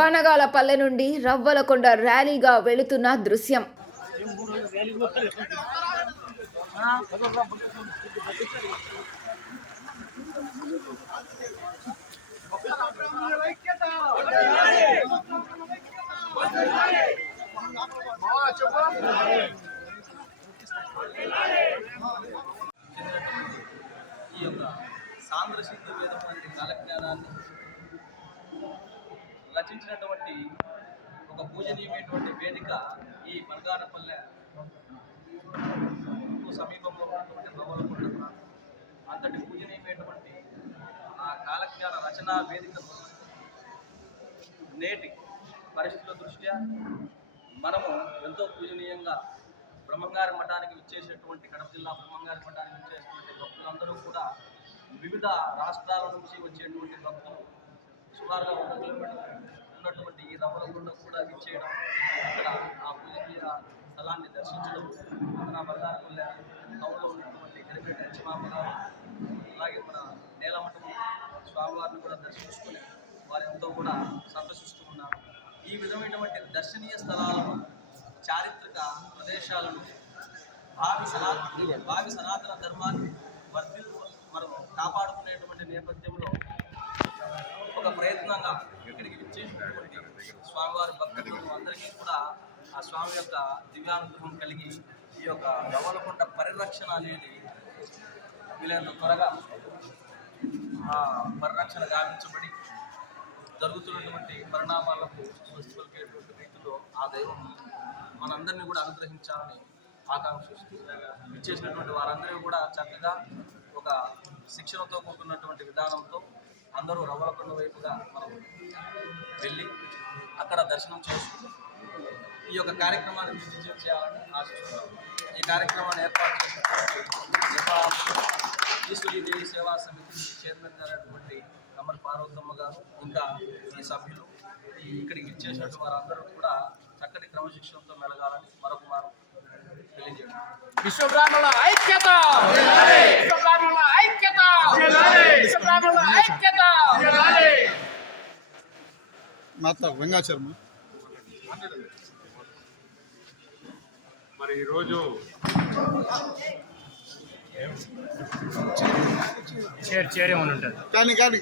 బనగాలపల్లె నుండి రవ్వలకొండ ర్యాలీగా వెళుతున్న దృశ్యం. ఈ యొక్క సాంద్ర సిద్ధ వేదం వంటి కాలజ్ఞానాన్ని రచించినటువంటి ఒక పూజనీయమైనటువంటి వేదిక ఈ మల్గానపల్లె సమీపంలో ఉన్నటువంటి నవలకొండ ప్రాంతం అంతటి పూజనీయమైనటువంటి ఆ కాలజ్ఞాన రచనా వేదికను నేటి పరిస్థితుల దృష్ట్యా మనము ఎంతో పూజనీయంగా బ్రహ్మంగారి మఠానికి వచ్చేసేటువంటి కడప జిల్లా బ్రహ్మంగారి మఠానికి విచ్చేసినటువంటి భక్తులందరూ కూడా వివిధ రాష్ట్రాల నుంచి వచ్చేటువంటి భక్తులు సుమారుగా ఒక కిలోమీటర్ ఉన్నటువంటి ఈ రమణగుండం కూడా విచ్చేయడం అక్కడ ఆ పూజనీయ స్థలాన్ని దర్శించడం మన మల్లారపల్లె టౌన్లో ఉన్నటువంటి గరిపేట హెచ్చమామ గారు అలాగే మన నేలమఠం స్వామివారిని కూడా దర్శించుకొని వారు ఎంతో కూడా సంతోషిస్తూ ఉన్నారు. ఈ విధమైనటువంటి దర్శనీయ స్థలాలను చారిత్రక ప్రదేశాలను భావి సనాతన భావి సనాతన ధర్మాన్ని వర్ధి మనం కాపాడుకునేటువంటి నేపథ్యంలో ప్రయత్నంగా ఇక్కడికి విచ్చేసినటువంటి స్వామివారి భక్తులు అందరికీ కూడా ఆ స్వామి యొక్క దివ్యానుగ్రహం కలిగి ఈ యొక్క రవలకొండ పరిరక్షణ అనేది వీలైనంత త్వరగా ఆ పరిరక్షణ గావించబడి జరుగుతున్నటువంటి పరిణామాలకు పలికేటువంటి రీతిలో ఆ దైవం మనందరినీ కూడా అనుగ్రహించాలని ఆకాంక్షిస్తూ ఇచ్చేసినటువంటి వారందరూ కూడా చక్కగా ఒక శిక్షణతో కూడుకున్నటువంటి విధానంతో అందరూ రవ్వలకొండ వైపుగా మనం వెళ్ళి అక్కడ దర్శనం చేసుకుంటాం ఈ యొక్క కార్యక్రమాన్ని విజయం చేయాలని ఆశిస్తున్నాం. ఈ కార్యక్రమాన్ని ఏర్పాటు చేసిన దేవి సేవా సమితి చైర్మన్ గారైనటువంటి కమల్ పార్వతమ్మ గారు ఇంకా ఈ సభ్యులు ఇక్కడికి ఇచ్చేసినట్టు వారందరూ కూడా చక్కటి క్రమశిక్షణతో మెలగాలని మరొక వారం తెలియజేయండి. విశ్వబ్రాహ్మణ ఐక్యత! ఐక్యత మాత వెంగాచర్మ. మరి ఈరోజు చేరు చేరే ఉంటుంది కానీ కానీ.